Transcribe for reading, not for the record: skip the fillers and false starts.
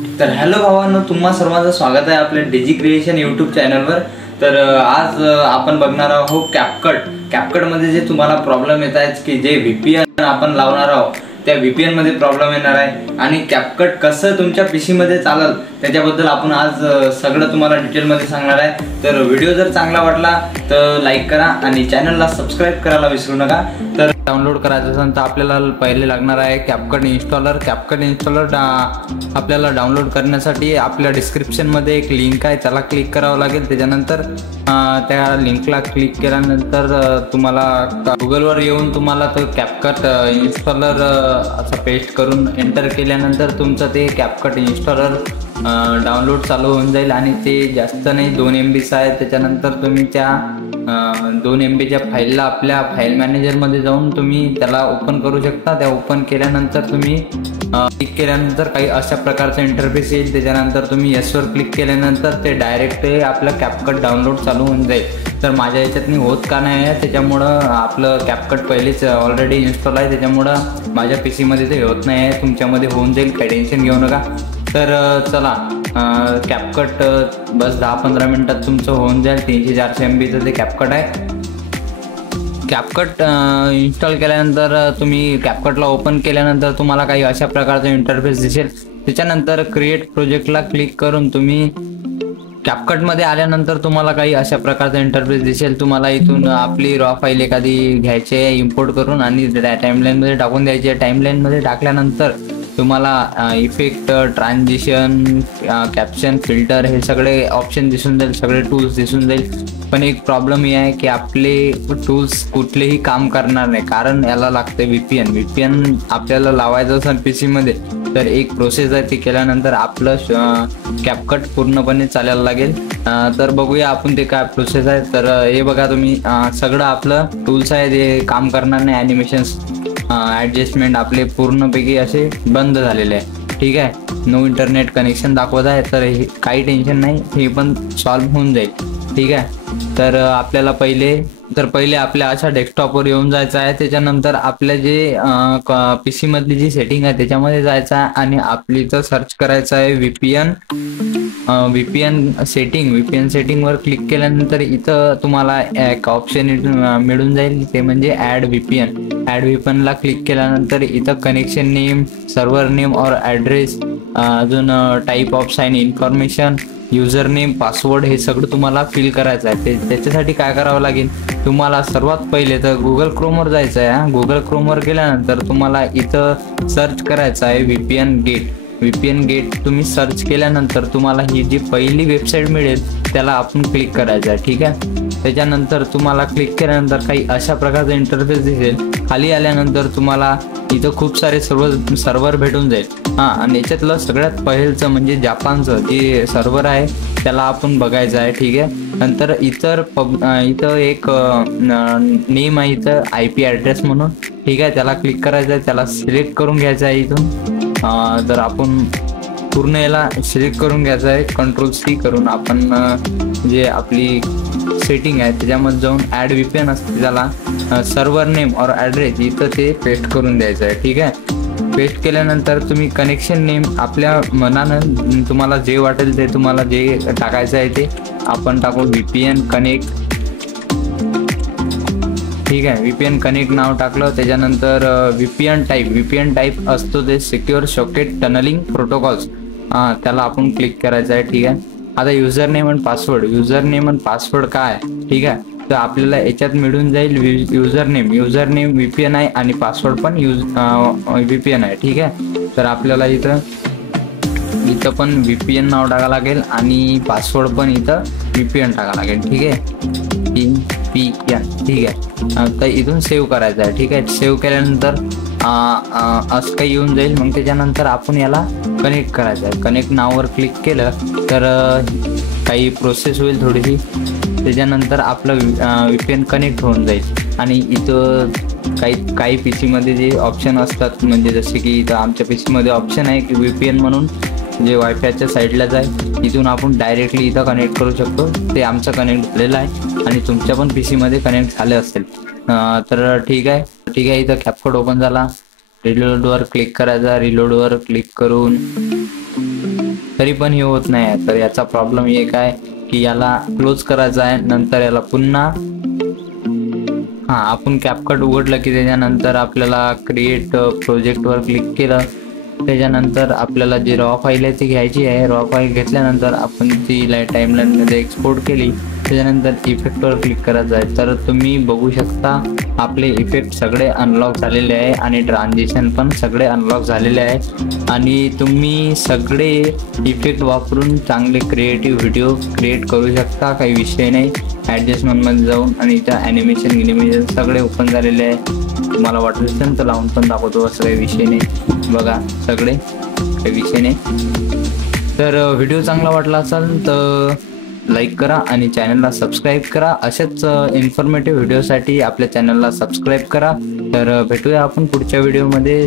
तर हॅलो भावांनो, तुम्हा सर्वांचं स्वागत आहे आपल्या डिजी क्रिएशन यूट्यूब चॅनलवर। तर आज आपण बघणार आहोत कॅपकट मध्ये जे तुम्हाला प्रॉब्लेम येत आहेत की जे व्हीपीएन आपण लावणार आहोत त्या व्हीपीएन मध्ये प्रॉब्लेम येणार आहे आणि कॅपकट कसं तुमच्या पीसी मध्ये चालेल त्याच्याबद्दल आपण आज सगळं तुम्हाला डिटेल मध्ये सांगणार आहे। तर व्हिडिओ जर चांगला वाटला तर लाईक करा आणि चॅनलला सबस्क्राइब करायला विसरू नका। तर डाउनलोड करायचं असेल तर आपल्याला पहिले लागणार आहे कॅपकट इन्स्टॉलर। कॅपकट इन्स्टॉलर आपल्याला डाउनलोड करण्यासाठी आपल्या डिस्क्रिप्शन मध्ये एक लिंक आहे, त्याला क्लिक करावं लागेल। त्याच्यानंतर त्या लिंकला क्लिक केल्यानंतर तुम्हाला गुगलवर येऊन तुम्हाला तो कॅपकट इन्स्टॉलर असं पेस्ट करून एंटर केल्यानंतर तुमचं ते कॅपकट इन्स्टॉलर डाउनलोड चालू होऊन जाईल आणि ते जास्त नाही 2 MBचं आहे। त्याच्यानंतर तुम्ही त्या 2 MBच्या फाईलला आपल्या फाईल मॅनेजरमध्ये जाऊन तुम्ही त्याला ओपन करू शकता। त्या ओपन केल्यानंतर तुम्ही क्लिक केल्यानंतर काही अशा प्रकारचा इंटरफेस येईल। त्याच्यानंतर तुम्ही येसवर क्लिक केल्यानंतर ते डायरेक्ट आपलं कॅपकट डाउनलोड चालू होऊन जाईल। तर माझ्या याच्यातनी होत का नाही आहे त्याच्यामुळं आपलं कॅपकट पहिलेच ऑलरेडी इन्स्टॉल आहे, त्याच्यामुळं माझ्या पीसीमध्ये ते होत नाही आहे। तुमच्यामध्ये होऊन जाईल, काही टेन्शन घेऊ नका। तर चला कॅपकट बस 10-15 मिनिटात तुमचं होऊन जाईल। 300-400 MBचं ते कॅपकट आहे। कॅपकट इन्स्टॉल केल्यानंतर तुम्ही कॅपकटला ओपन केल्यानंतर तुम्हाला काही अशा प्रकारचा इंटरफेस दिसेल। त्याच्यानंतर क्रिएट प्रोजेक्टला क्लिक करून तुम्ही कॅपकटमध्ये आल्यानंतर तुम्हाला काही अशा प्रकारचा इंटरफेस दिसेल। तुम्हाला इथून आपली रॉ फाईल एखादी घ्यायची आहे इम्पोर्ट करून आणि टाइमलाईनमध्ये टाकून द्यायची आहे। टाइमलाईनमध्ये टाकल्यानंतर तुम्हाला इफेक्ट, ट्रान्झिशन, कॅप्शन, फिल्टर हे सगळे ऑप्शन दिसून जाईल, सगळे टूल्स दिसून जाईल। पण एक प्रॉब्लेम ही आहे की आपले टूल्स कुठलेही काम करणार नाही, कारण याला लागते व्हीपीएन आपल्याला लावायचं असेल पीसीमध्ये तर एक प्रोसेस आहे, ती केल्यानंतर आपलं कॅपकट पूर्णपणे चालायला लागेल। तर बघूया आपण ते काय प्रोसेस आहे। तर हे बघा तुम्ही सगळं आपलं टूल्स आहे ते काम करणार नाही। ॲनिमेशन्स, ॲडजस्टमेंट आपले पूर्णपैकी असे बंद झालेले आहे, ठीक आहे। नो इंटरनेट कनेक्शन दाखवत आहे, तर हे काही टेन्शन नाही, हे पण सॉल्व्ह होऊन जाईल, ठीक आहे। तर आपल्याला पहिले आपल्या अशा डेस्कटॉपवर येऊन जायचं आहे। त्याच्यानंतर आपल्या जे पीसी मधली जी सेटिंग आहे त्याच्यामध्ये जायचं आहे आणि आपली इथं सर्च करायचं आहे व्हीपीएन सेटिंगवर क्लिक केल्यानंतर इथं तुम्हाला एक ऑप्शन मिळून जाईल, ते म्हणजे ॲड व्हीपीएनला क्लिक केल्यानंतर इथं कनेक्शन नेम, सर्व्हर नेम और ॲड्रेस, अजून type of sine information, user name, password हे सगळं तुम्हाला फिल करायचं आहे। त्याच्यासाठी काय करावं लागेल, तुम्हाला सर्वात पहिले तर गुगल क्रोमवर जायचं आहे। गुगल क्रोमवर गेल्यानंतर तुम्हाला इथं सर्च करायचं आहे व्हीपीएन गेट तुम्ही सर्च केल्यानंतर तुम्हाला ही जी पहिली वेबसाईट मिळेल त्याला आपण क्लिक करायचं आहे, ठीक आहे। त्याच्यानंतर तुम्हाला क्लिक केल्यानंतर काही अशा प्रकारचा इंटरफेस दिसेल। खाली आल्यानंतर तुम्हाला इथं खूप सारे सर्व्हर भेटून जाईल। आणि याच्यातलं सगळ्यात पहिलचं म्हणजे जापानचं जे सर्व्हर आहे त्याला आपण बघायचं आहे, ठीक आहे। नंतर इथं एक नेम आहे इथं IP ॲड्रेस म्हणून, ठीक आहे, त्याला क्लिक करायचं आहे, त्याला सिलेक्ट करून घ्यायचं आहे इथून। तर आपण पूर्ण याला सिलेक्ट करून घ्यायचं आहे, Ctrl+C करून आपण जे आपली सेटिंग आहे त्याच्यामध्ये जाऊन ॲड व्हीपीएन असते त्याला सर्व्हर नेम और ॲड्रेस इथं ते पेस्ट करून द्यायचं आहे, ठीक आहे। पेस्ट केल्यानंतर तुम्ही कनेक्शन नेम आपल्या मनानं तुम्हाला जे वाटेल ते तुम्हाला जे टाकायचं आहे ते आपण टाकू व्हीपीएन कनेक्ट, ठीक आहे। व्हीपीएन कनेक्ट नाव टाकलं। त्याच्यानंतर व्हीपीएन टाईप असतो ते सिक्युअर सॉकेट टनलिंग प्रोटोकॉल्स, त्याला आपण क्लिक करायचं आहे, ठीक आहे। आता युजर नेम आणि पासवर्ड काय, ठीक आहे। तर आपल्याला याच्यात मिळून जाईल युजर नेम व्हीपीएन आहे आणि पासवर्ड पण व्हीपीएन आहे, ठीक आहे। तर आपल्याला इथं पण व्हीपीएन नाव टाकावं लागेल आणि पासवर्ड पण इथं व्हीपीएन टाकावं लागेल, ठीक आहे। ठीक आहे। तर इथून सेव्ह करायचं आहे, ठीक आहे। सेव्ह केल्यानंतर असं काही येऊन जाईल। मग त्याच्यानंतर आपण याला कनेक्ट करायचं आहे। कनेक्ट नावावर क्लिक केलं तर काही प्रोसेस होईल थोडीशी, त्याच्यानंतर आपलं व्हीपीएन कनेक्ट होऊन जाईल। आणि इथं काही पीसीमध्ये जे ऑप्शन असतात, म्हणजे जसे की इथं आमच्या पीसीमध्ये ऑप्शन आहे की व्हीपीएन म्हणून जे वायफायच्या साईडलाच आहे, इथून आपण डायरेक्टली इथं कनेक्ट करू शकतो। ते आमचं कनेक्ट झालेलं आहे आणि तुमच्या पण पीसीमध्ये कनेक्ट झाले असेल तर ठीक आहे। इथं कॅपकट ओपन झाला। रिलोडवर क्लिक करायचा। रिलोडवर क्लिक करून तरी पण हे होत नाही. तर याचा प्रॉब्लेम एक आहे की याला क्लोज करायचा आहे. नंतर याला पुन्हा आपण कॅपकट उघडलं की त्याच्यानंतर आपल्याला क्रिएट प्रोजेक्टवर क्लिक केलं. त्याच्यानंतर आपल्याला जी रॉ फाईल आहे ती घ्यायची आहे. रॉ फाईल घेतल्यानंतर आपण ती टाईमलाईनमध्ये एक्सपोर्ट केली. त्याच्यानंतर इफेक्टवर क्लिक करायचं आहे. तर तुम्ही बघू शकता आपले इफेक्ट सगळे अनलॉक झालेले आहे आणि ट्रान्झिशन पण सगळे अनलॉक झालेले आहे. आणि तुम्ही सगळे इफेक्ट वापरून चांगले क्रिएटिव्ह व्हिडिओ क्रिएट करू शकता. काही विषय नाही. ॲडजस्टमेंटमध्ये जाऊन आणि त्या ॲनिमेशन सगळे ओपन झालेले आहे. तुम्हाला वाटत असेल तर लावून पण दाखवतो, असं काही विषय नाही. बघा सगळे काही विषय नाही. तर व्हिडिओ चांगला वाटला असेल तर लाईक करा आणि चॅनलला सबस्क्राईब करा. असेच इन्फॉर्मेटिव्ह व्हिडिओसाठी आपल्या चॅनलला सबस्क्राईब करा. तर भेटूया आपण पुढच्या व्हिडिओमध्ये.